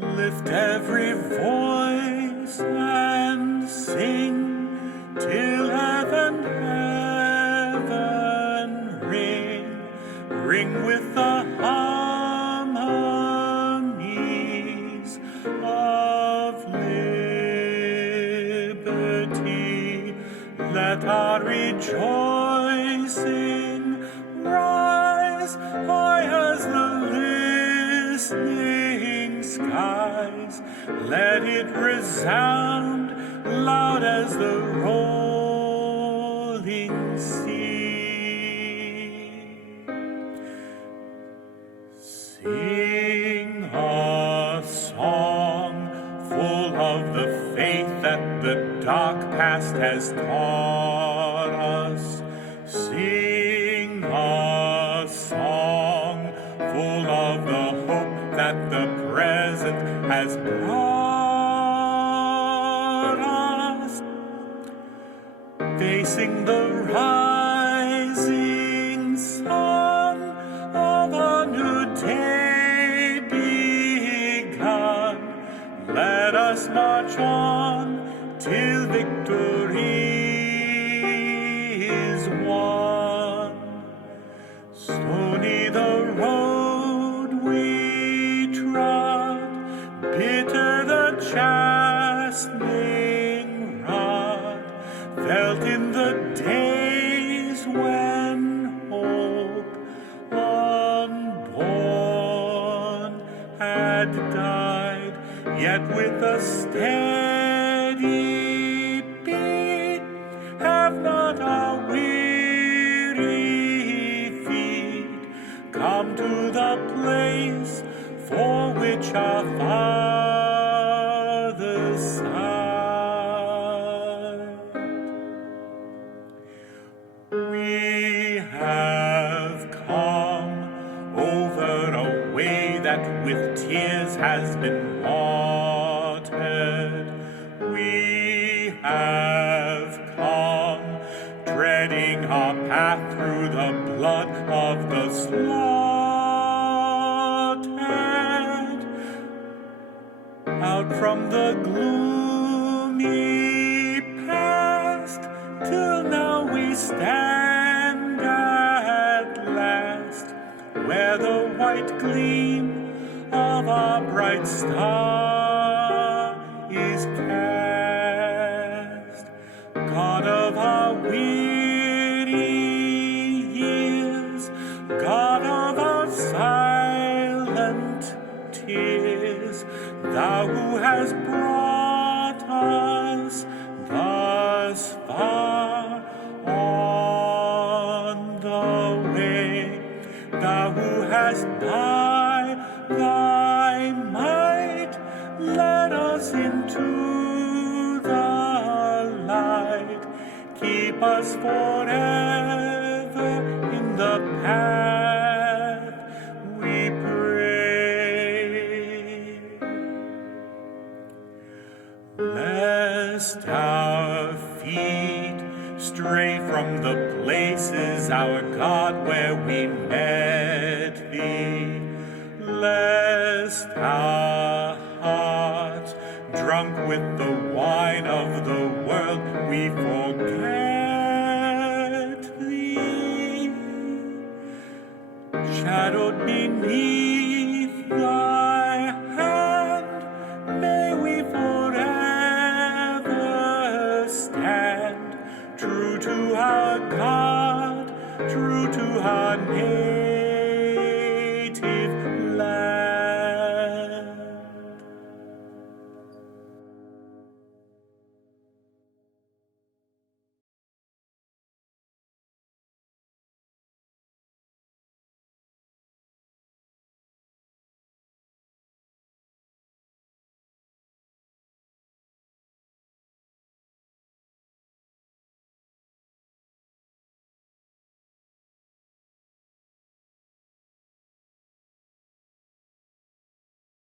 Lift every voice and sing till heaven ring with the harmonies of liberty. Let our rejoicing rise high as the listening skies. Let it resound loud as the rolling sea. Sing a song full of the faith that the dark past has taught us. Sing a song full of the hope that the present has brought us. Facing the rising sun of a new day begun, let us march on till victory is won. Stony the road we trod, bitter the chastening rod, felt in the days when hope unborn had died, yet with a steady beat have not our weary feet come to the place for which our fathers sighed. We have come over a way that with tears has been watered. We have come treading our path through the blood of the slaughtered. Out from the gloomy past, till now we stand at last, where the white gleam of our bright star is cast. God of our weary years, God of our silent tears, Thou who hast brought us thus far on the way, Thou who hast by Thy might led us into the light, keep us forever in the path we pray. Lest our feet stray from the places, our God, where we met Thee, lest our hearts, drunk with the wine of the world, we forget Thee. Shadowed beneath Thy hand, may we forever stand, true to our God, true to our name.